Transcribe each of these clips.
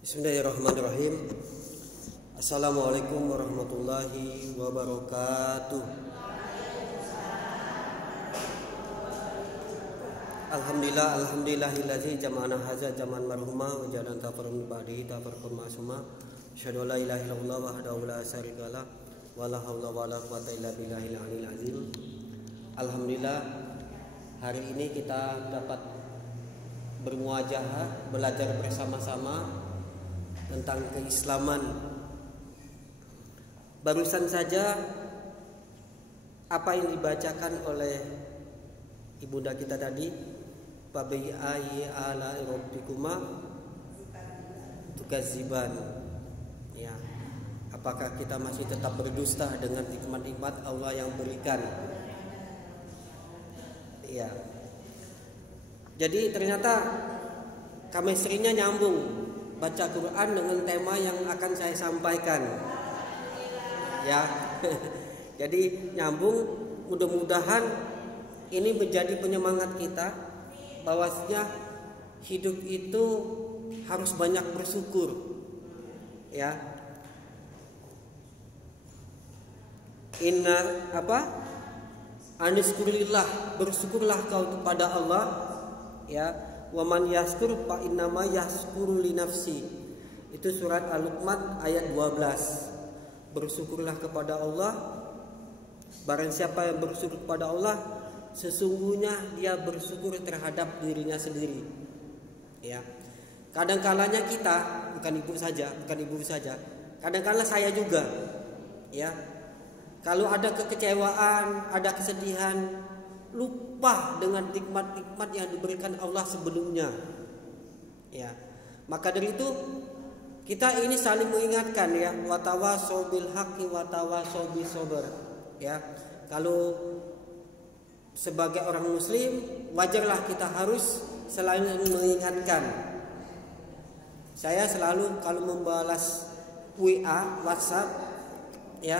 Bismillahirrahmanirrahim. Assalamualaikum warahmatullahi wabarakatuh. Alhamdulillahillazi jama'ana hadza jama'an marhuma wa jalan tafarrun ba'di tafarrun ma'suma. Asyhadu an la ilaha illallah wahdahu la syarikalah wa la haula wa la quwwata illa billahil aliyil azim. Alhamdulillah, hari ini kita dapat bermuajahah, belajar bersama-sama tentang keislaman. Barusan saja apa yang dibacakan oleh ibunda kita tadi, fabi'ayyi ala'i rabbikuma tukadziban. Ya, apakah kita masih tetap berdusta dengan nikmat-nikmat Allah yang berikan? Ya. Jadi ternyata chemistry-nya nyambung. Baca Quran dengan tema yang akan saya sampaikan. Ya. Jadi nyambung, mudah-mudahan ini menjadi penyemangat kita bahwasanya hidup itu harus banyak bersyukur. Ya. Anishkurillah, bersyukurlah kau kepada Allah. Ya. Wa man yashkur fa innama yashkuru li nafsi. Itu surat Al-Luqman ayat 12. Bersyukurlah kepada Allah. Barang siapa yang bersyukur kepada Allah, sesungguhnya dia bersyukur terhadap dirinya sendiri. Ya. Kadang-kalanya kita, bukan ibu saja. Kadang-kala saya juga. Ya. Kalau ada kekecewaan, ada kesedihan, lupa dengan nikmat-nikmat yang diberikan Allah sebelumnya. Ya. Maka dari itu kita ini saling mengingatkan, ya, watawasau bil haqqi watawasau bis sabr. Ya. Kalau sebagai orang muslim wajarlah kita harus selalu mengingatkan. Saya selalu kalau membalas WA, WhatsApp, ya,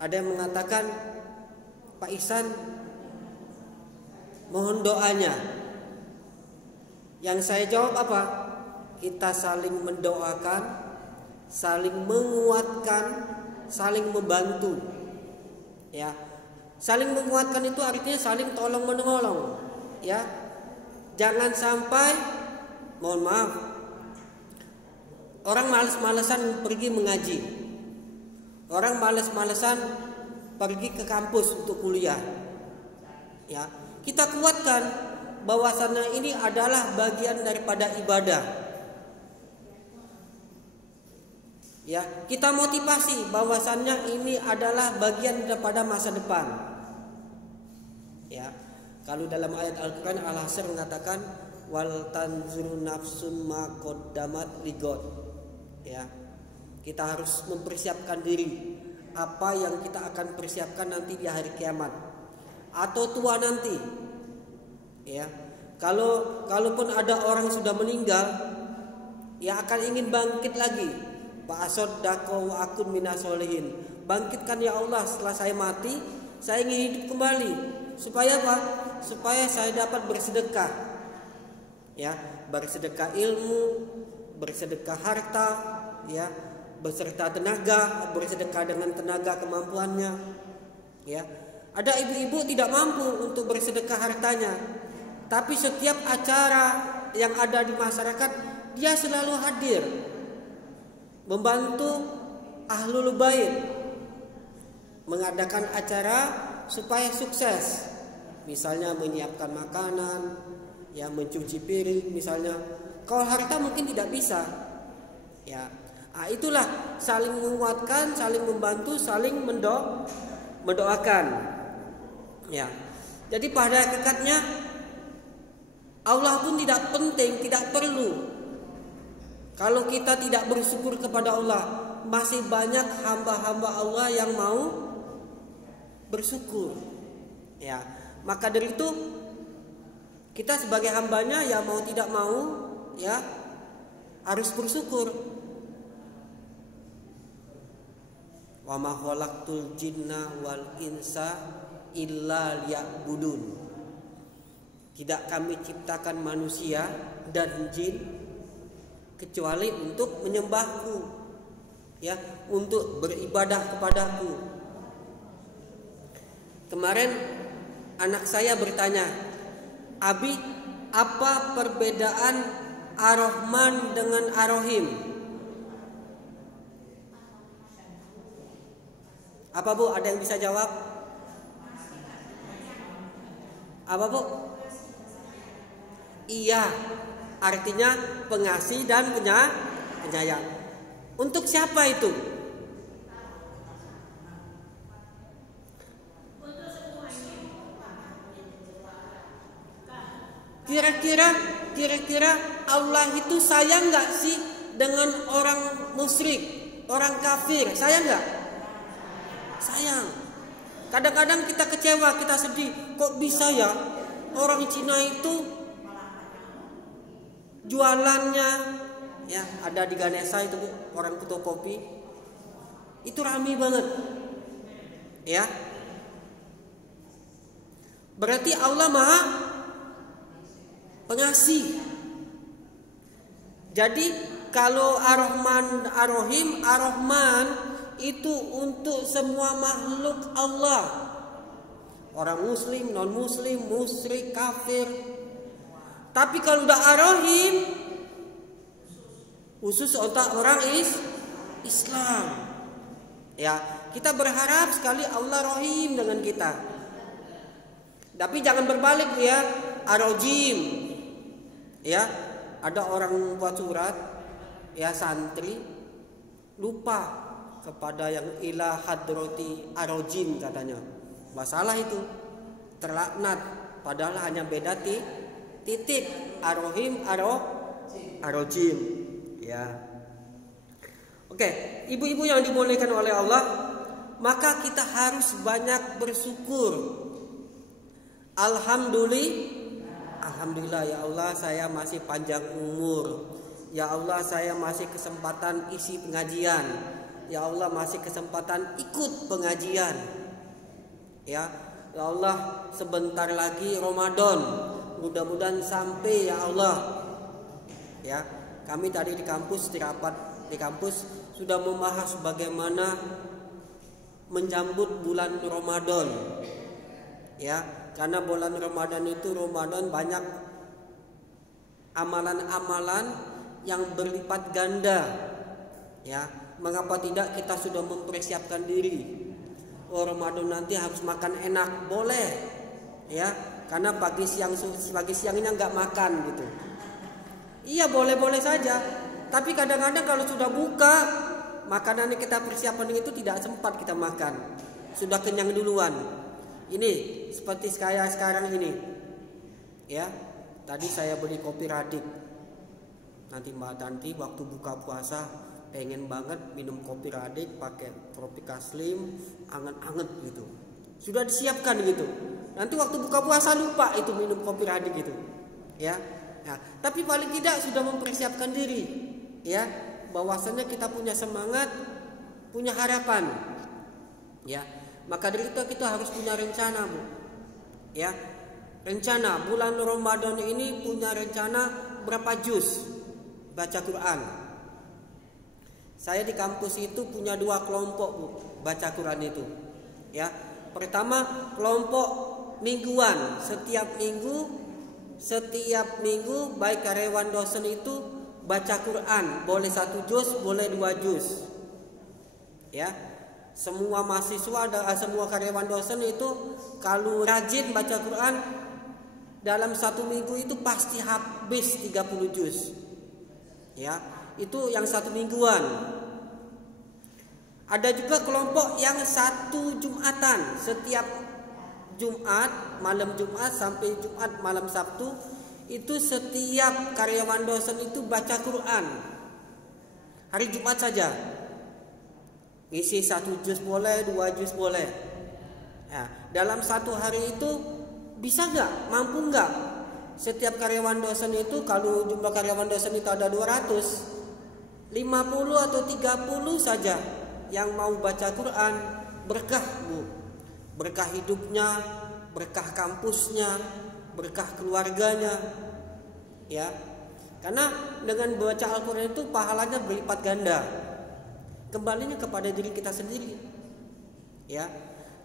ada yang mengatakan, Pak Ihsan, mohon doanya. Yang saya jawab apa? Kita saling mendoakan, saling menguatkan, saling membantu. Ya. Saling menguatkan itu artinya saling tolong menolong. Ya. Jangan sampai, mohon maaf, orang malas-malesan pergi mengaji. Orang malas-malesan pergi ke kampus untuk kuliah. Ya, kita kuatkan bahwasannya ini adalah bagian daripada ibadah. Ya, kita motivasi bahwasannya ini adalah bagian daripada masa depan. Ya, kalau dalam ayat Al-Qur'an Al-Hasyr mengatakan wal tanzuru nafsum ma qaddamat ligot. Ya. Kita harus mempersiapkan diri apa yang kita akan persiapkan nanti di hari kiamat atau tua nanti. Ya. Kalaupun ada orang sudah meninggal, ya akan ingin bangkit lagi. Fa'asaddaqu wa akun minasolihin. Bangkitkan ya Allah setelah saya mati, saya ingin hidup kembali. Supaya apa? Supaya saya dapat bersedekah. Ya, bersedekah ilmu, bersedekah harta, ya, berserta tenaga, bersedekah dengan tenaga kemampuannya. Ya. Ada ibu-ibu tidak mampu untuk bersedekah hartanya, tapi setiap acara yang ada di masyarakat dia selalu hadir, membantu ahlul bait, mengadakan acara supaya sukses. Misalnya menyiapkan makanan, ya, mencuci piring misalnya. Kalau harta mungkin tidak bisa. Ya. Nah, itulah saling menguatkan, saling membantu, saling mendoakan. Ya. Jadi pada hakikatnya Allah pun tidak penting, tidak perlu. Kalau kita tidak bersyukur kepada Allah, masih banyak hamba-hamba Allah yang mau bersyukur. Ya. Maka dari itu kita sebagai hambanya, ya mau tidak mau, ya harus bersyukur. Wa ma khalaqtul jinna wal insa illa liya'budun. Tidak kami ciptakan manusia dan jin kecuali untuk menyembahku, ya, untuk beribadah kepadaku. Kemarin anak saya bertanya, "Abi, apa perbedaan Ar-Rahman dengan Ar-Rahim?" Apa Bu? Ada yang bisa jawab? Apa Bu? Iya, artinya pengasih dan penyayang. Untuk siapa itu? Kira-kira Allah itu sayang nggak sih dengan orang musyrik, orang kafir? Sayang nggak? Sayang. Kadang-kadang kita kecewa, kita sedih. Kok bisa ya orang Cina itu jualannya, ya, ada di Ganesha itu Bu, orang fotokopi itu ramai banget, ya. Berarti Allah Maha Pengasih. Jadi kalau Ar-Rahman Ar-Rahim, Ar-Rahman itu untuk semua makhluk Allah, orang muslim, non muslim, musyrik, kafir. Tapi kalau udah Ar-Rahim, khusus untuk orang Islam. Ya, kita berharap sekali Allah Rahim dengan kita. Tapi jangan berbalik ya, Ar-Rajim. Ya, ada orang buat surat, ya, santri lupa kepada yang ila hadrati Ar-Rajim katanya. Masalah itu terlaknat, padahal hanya beda titik Ar-Rahim Ar-Rajim, ya. Oke, ibu-ibu yang dimuliakan oleh Allah, maka kita harus banyak bersyukur. Alhamdulillah ya Allah, saya masih panjang umur. Ya Allah, saya masih kesempatan isi pengajian. Ya Allah, masih kesempatan ikut pengajian. Ya Allah, sebentar lagi Ramadan. Mudah-mudahan sampai ya Allah. Ya, kami tadi di kampus, di rapat di kampus sudah membahas bagaimana menyambut bulan Ramadan. Ya, karena bulan Ramadan itu banyak amalan-amalan yang berlipat ganda. Ya, mengapa tidak kita sudah mempersiapkan diri? Oh, Ramadan nanti harus makan enak, boleh. Ya, karena pagi siangnya nggak makan gitu. Iya, boleh-boleh saja. Tapi kadang-kadang kalau sudah buka, makanan yang kita persiapkan itu tidak sempat kita makan. Sudah kenyang duluan. Ini seperti kayak sekarang ini. Ya, tadi saya beli kopi Radik. Nanti Mbak Tanti waktu buka puasa pengen banget minum kopi Radik pakai Tropika Slim, anget-anget gitu. Sudah disiapkan gitu. Nanti waktu buka puasa lupa itu minum kopi Radik gitu. Ya. Nah, tapi paling tidak sudah mempersiapkan diri. Ya, bahwasannya kita punya semangat, punya harapan. Ya, maka dari itu kita harus punya rencana, Bu. Ya, rencana bulan Ramadan ini punya rencana berapa juz baca Quran. Saya di kampus itu punya 2 kelompok, Bu, baca Quran itu. Ya, pertama kelompok mingguan, setiap minggu baik karyawan dosen itu baca Quran, boleh 1 juz, boleh 2 juz. Ya, semua mahasiswa, semua karyawan dosen itu kalau rajin baca Quran dalam 1 minggu itu pasti habis 30 juz. Ya, itu yang 1 mingguan. Ada juga kelompok yang 1 Jumatan, setiap Jumat, malam Jumat sampai Jumat malam Sabtu itu setiap karyawan dosen itu baca Quran. Hari Jumat saja. Ngisi 1 juz boleh, 2 juz boleh. Ya, dalam 1 hari itu bisa nggak? Mampu nggak? Setiap karyawan dosen itu, kalau jumlah karyawan dosen itu ada 200, 50 atau 30 saja yang mau baca Quran, berkah, Bu. Berkah hidupnya, berkah kampusnya, berkah keluarganya. Ya. Karena dengan baca Al-Quran itu pahalanya berlipat ganda. Kembalinya kepada diri kita sendiri. Ya.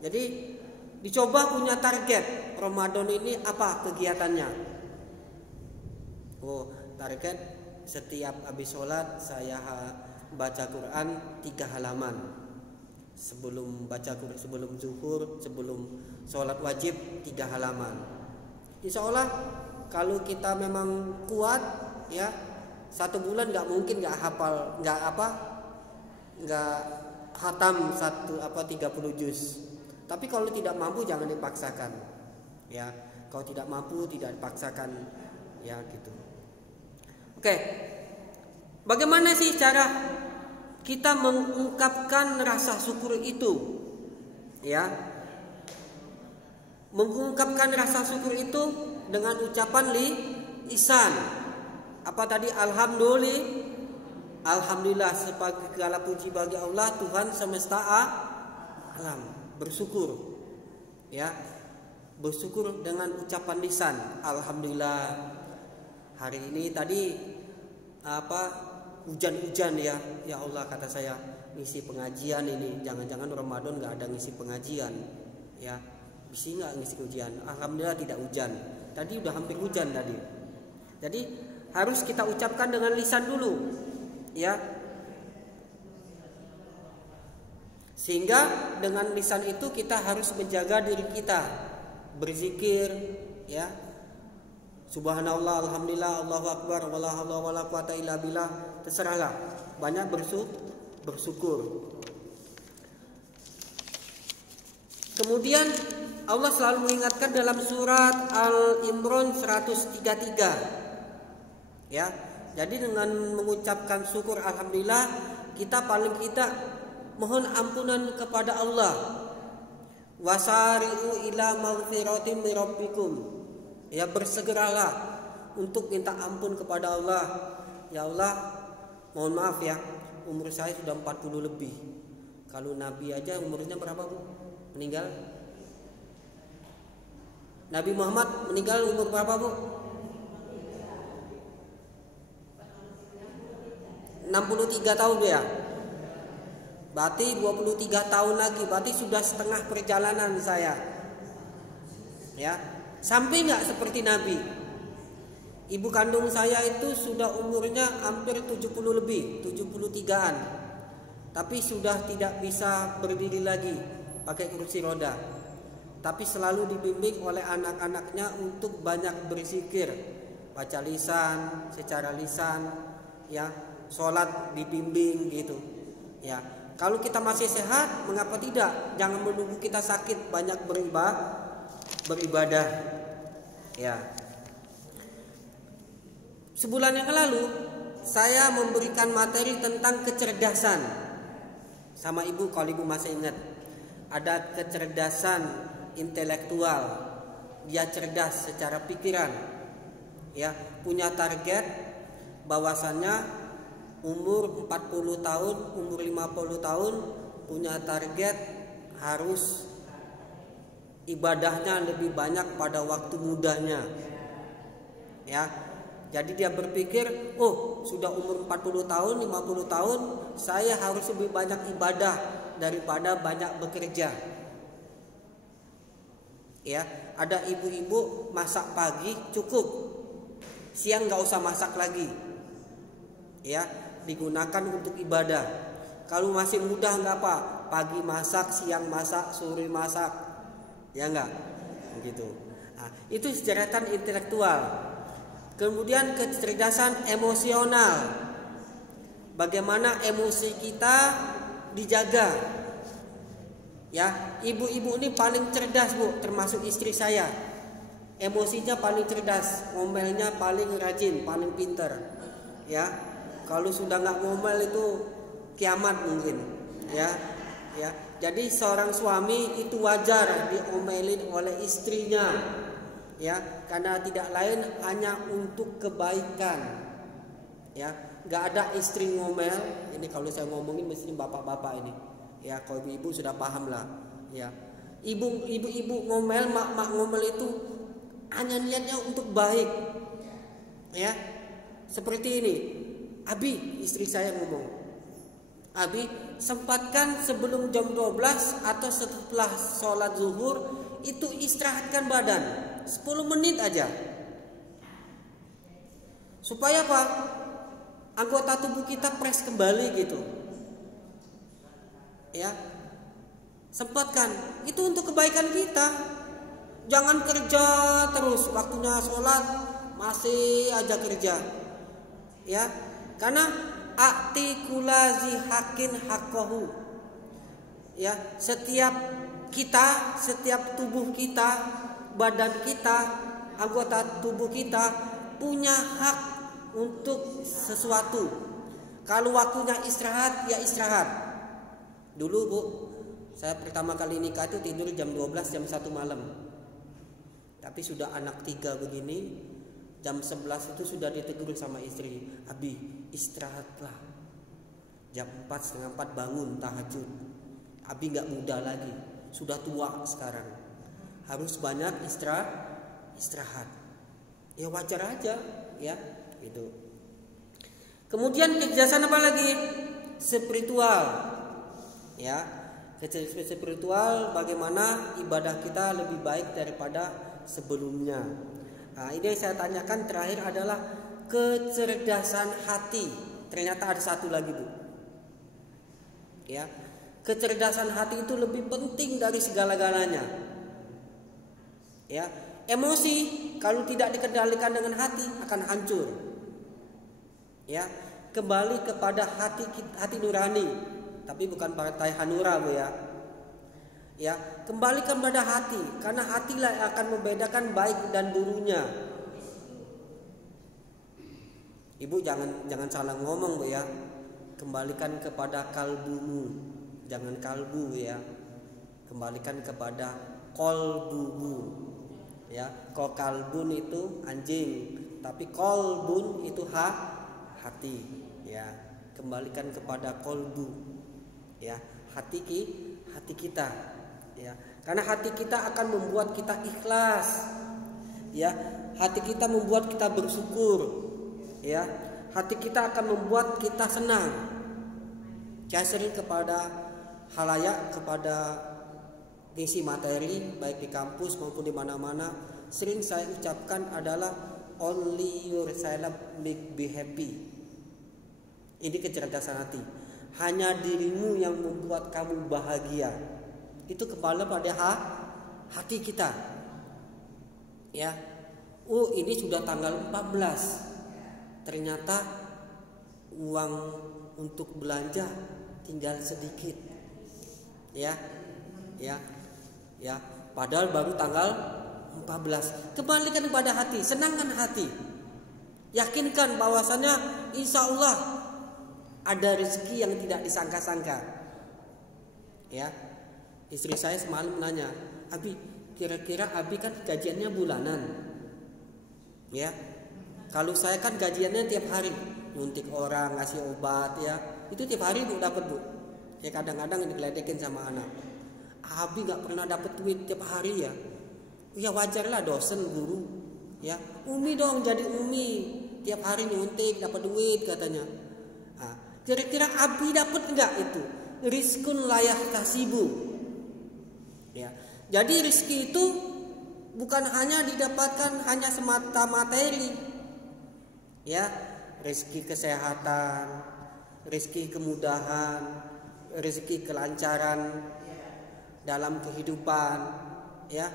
Jadi dicoba punya target Ramadan ini apa kegiatannya. Oh, target setiap habis sholat saya baca Quran 3 halaman. Sebelum baca Quran, sebelum zuhur, sebelum sholat wajib 3 halaman. Insya Allah kalau kita memang kuat, ya 1 bulan nggak mungkin nggak hafal, nggak khatam 30 juz. Tapi kalau tidak mampu jangan dipaksakan, ya. Kalau tidak mampu tidak dipaksakan, ya gitu. Oke, bagaimana sih cara kita mengungkapkan rasa syukur itu? Ya, mengungkapkan rasa syukur itu dengan ucapan lisan. Apa tadi? Alhamdulillah, segala puji bagi Allah Tuhan semesta alam. Bersyukur, ya, bersyukur dengan ucapan lisan. Alhamdulillah, hari ini tadi hujan-hujan ya Allah, kata saya ngisi pengajian ini, jangan-jangan Ramadan nggak ada ngisi pengajian, ya, bisa nggak ngisi ujian? Alhamdulillah tidak hujan. Tadi udah hampir hujan tadi. Jadi harus kita ucapkan dengan lisan dulu, ya. Sehingga dengan lisan itu kita harus menjaga diri kita, berzikir, ya. Subhanallah, alhamdulillah, Allahu akbar, wala haula wala quwata illa billah, terserahlah. Banyak bersyukur. Kemudian Allah selalu mengingatkan dalam surat Al-Imran 133. Ya. Jadi dengan mengucapkan syukur alhamdulillah, kita mohon ampunan kepada Allah. Wasari'u ila maghfiratin min rabbikum. Ya, bersegeralah untuk minta ampun kepada Allah. Ya Allah, mohon maaf ya, umur saya sudah 40 lebih. Kalau Nabi aja umurnya berapa, Bu? Meninggal? Nabi Muhammad meninggal umur berapa, Bu? 63 tahun ya. Berarti 23 tahun lagi, berarti sudah setengah perjalanan saya. Ya, sampai nggak seperti Nabi. Ibu kandung saya itu sudah umurnya hampir 70 lebih, 73-an. Tapi sudah tidak bisa berdiri lagi pakai kursi roda. Tapi selalu dibimbing oleh anak-anaknya untuk banyak berzikir, baca lisan, secara lisan, ya, sholat dibimbing gitu, ya. Kalau kita masih sehat, mengapa tidak? Jangan menunggu kita sakit banyak beribadah. Ya. Sebulan yang lalu saya memberikan materi tentang kecerdasan sama ibu, kalau ibu masih ingat. Ada kecerdasan intelektual. Dia cerdas secara pikiran. Ya, punya target bahwasannya umur 40 tahun, umur 50 tahun punya target harus ibadahnya lebih banyak pada waktu mudanya. Ya. Jadi dia berpikir, oh, sudah umur 40 tahun, 50 tahun, saya harus lebih banyak ibadah daripada banyak bekerja. Ya, ada ibu-ibu masak pagi cukup. Siang nggak usah masak lagi. Ya, digunakan untuk ibadah. Kalau masih muda nggak apa, pagi masak, siang masak, sore masak, ya nggak, begitu. Nah, itu kecerdasan intelektual. Kemudian kecerdasan emosional. Bagaimana emosi kita dijaga. Ya, ibu-ibu ini paling cerdas, Bu, termasuk istri saya. Emosinya paling cerdas, ngomelnya paling rajin, paling pinter. Ya. Kalau sudah nggak ngomel itu kiamat mungkin, ya. Jadi seorang suami itu wajar diomelin oleh istrinya, ya, karena tidak lain hanya untuk kebaikan, ya. Nggak ada istri ngomel. Ini kalau saya ngomongin mesti bapak-bapak ini, ya. Kalau ibu sudah paham lah, ya. Ibu ngomel, mak ngomel itu hanya niatnya untuk baik, ya. seperti ini. Abi, istri saya ngomong, Abi, sempatkan sebelum jam 12 atau setelah sholat zuhur itu istirahatkan badan 10 menit aja. Supaya apa? Anggota tubuh kita fresh kembali gitu. Ya. Sempatkan, itu untuk kebaikan kita. Jangan kerja terus, waktunya sholat masih aja kerja. Ya. Karena a'tikulazi hakin haqqahu. Ya, setiap kita, setiap tubuh kita, badan kita, anggota tubuh kita punya hak untuk sesuatu. Kalau waktunya istirahat, ya istirahat. Dulu Bu, saya pertama kali nikah itu tidur jam 12, jam 1 malam. Tapi sudah anak 3 begini, jam 11 itu sudah ditegur sama istri, Abi, istirahatlah. Jam 4, setengah 4 bangun tahajud. Abi gak muda lagi, sudah tua sekarang. Harus banyak istirahat. Ya wajar aja, ya gitu. Kemudian kejelasan apa lagi? Spiritual. Ya, spiritual, bagaimana ibadah kita lebih baik daripada sebelumnya. Nah, ini yang saya tanyakan terakhir adalah kecerdasan hati. Ternyata ada satu lagi Bu. Ya, kecerdasan hati itu lebih penting dari segala-galanya. Ya, emosi kalau tidak dikendalikan dengan hati akan hancur. Ya, kembali kepada hati nurani, tapi bukan partai Hanura Bu ya. Ya, kembalikan pada hati, karena hatilah yang akan membedakan baik dan buruknya. Ibu jangan salah ngomong Bu ya. Kembalikan kepada kalbumu, jangan kalbu ya. Kembalikan kepada kolbumu. Ya, kok kalbun itu anjing, tapi kolbun itu hati. Ya, kembalikan kepada kolbu. Ya, hati kita. Ya, karena hati kita akan membuat kita ikhlas. Ya, hati kita membuat kita bersyukur. Ya, hati kita akan membuat kita senang. Saya sering kepada halayak, kepada ngisi materi baik di kampus maupun di mana-mana, sering saya ucapkan adalah only yourself make be happy. Ini kecerdasan hati. Hanya dirimu yang membuat kamu bahagia. Itu kembali pada hati kita. Ya. Oh, ini sudah tanggal 14. Ternyata uang untuk belanja tinggal sedikit. Ya. Padahal baru tanggal 14. Kembalikan kepada hati, senangkan hati. Yakinkan bahwasannya insya Allah ada rezeki yang tidak disangka-sangka. Ya. Istri saya semalam nanya, Abi, kira-kira Abi kan gajiannya bulanan. Ya. Kalau saya kan gajiannya tiap hari, nyuntik orang, ngasih obat ya. Itu tiap hari Bu dapat Bu. Ya kadang-kadang digeledekin sama anak. Abi nggak pernah dapat duit tiap hari ya. Ya wajarlah, dosen guru. Ya, Umi dong jadi Umi. Tiap hari nyuntik dapat duit katanya. Nah, kira-kira Abi dapat nggak itu? Rizkun layak kasibu. Ya, jadi rezeki itu bukan hanya didapatkan hanya semata materi. Ya, rezeki kesehatan, rezeki kemudahan, rezeki kelancaran dalam kehidupan. Ya.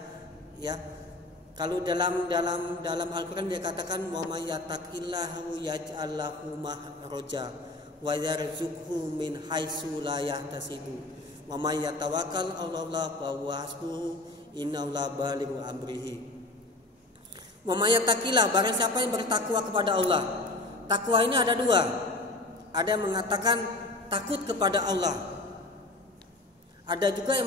Kalau dalam Al-Qur'an dia katakan wa may yattaqillahu yaj'al lahu makhraja wa yarzuqhu min haitsu la yahtasibu. Wa may yatawakkal 'alallahi fa huwa hasbuhu innallaha balighu amrihi. Wa may yattaqillah, barang siapa yang bertakwa kepada Allah. Takwa ini ada dua. Ada yang mengatakan takut kepada Allah. Ada juga yang